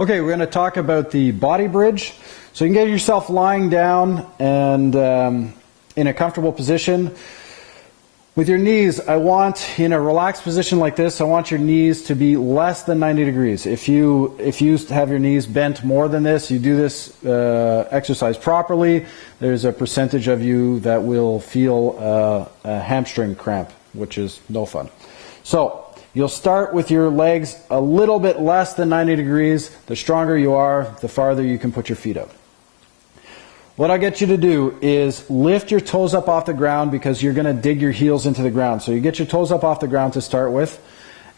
Okay, we're going to talk about the body bridge. So you can get yourself lying down and in a comfortable position. With your knees, in a relaxed position like this, I want your knees to be less than 90 degrees. If you have your knees bent more than this, you do this exercise properly, there's a percentage of you that will feel a hamstring cramp, which is no fun. So you'll start with your legs a little bit less than 90 degrees. The stronger you are, the farther you can put your feet up. What I get you to do is lift your toes up off the ground because you're going to dig your heels into the ground. So you get your toes up off the ground to start with.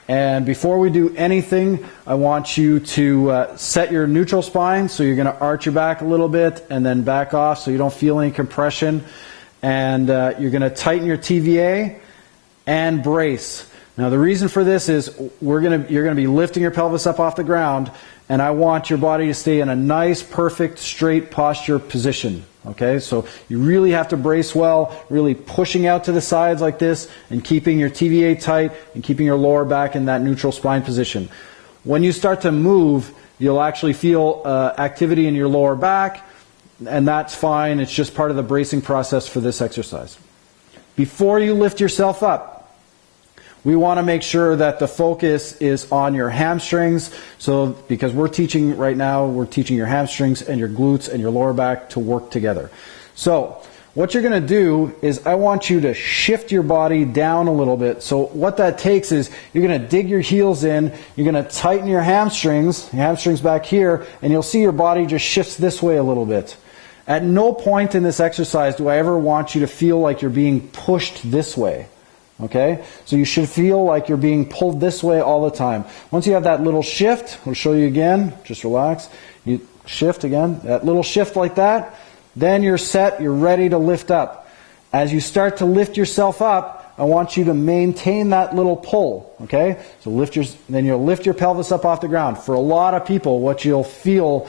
And before we do anything, I want you to set your neutral spine. So you're going to arch your back a little bit and then back off so you don't feel any compression. And you're going to tighten your TVA and brace. Now the reason for this is you're going to be lifting your pelvis up off the ground, and I want your body to stay in a nice, perfect, straight posture position. Okay, so you really have to brace well, really pushing out to the sides like this and keeping your TVA tight and keeping your lower back in that neutral spine position. When you start to move, you'll actually feel activity in your lower back, and that's fine. It's just part of the bracing process for this exercise. Before you lift yourself up, we want to make sure that the focus is on your hamstrings. So, because we're teaching your hamstrings and your glutes and your lower back to work together. So, what you're going to do is I want you to shift your body down a little bit. So what that takes is you're going to dig your heels in, you're going to tighten your hamstrings back here, and you'll see your body just shifts this way a little bit. At no point in this exercise do I ever want you to feel like you're being pushed this way. Okay, so you should feel like you're being pulled this way all the time. Once you have that little shift, I'll show you again, just relax. You shift again, that little shift like that, then you're set, you're ready to lift up. As you start to lift yourself up, I want you to maintain that little pull, okay? So then you'll lift your pelvis up off the ground. For a lot of people, what you'll feel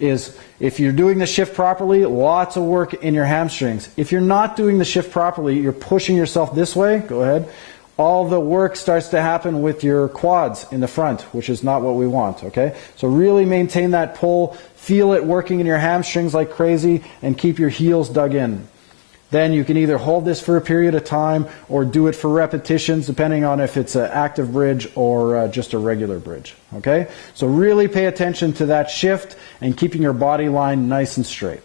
is if you're doing the shift properly, lots of work in your hamstrings. If you're not doing the shift properly, you're pushing yourself this way, go ahead, all the work starts to happen with your quads in the front, which is not what we want, okay? So really maintain that pull, feel it working in your hamstrings like crazy, and keep your heels dug in. Then you can either hold this for a period of time or do it for repetitions, depending on if it's an active bridge or just a regular bridge. Okay? So really pay attention to that shift and keeping your body line nice and straight.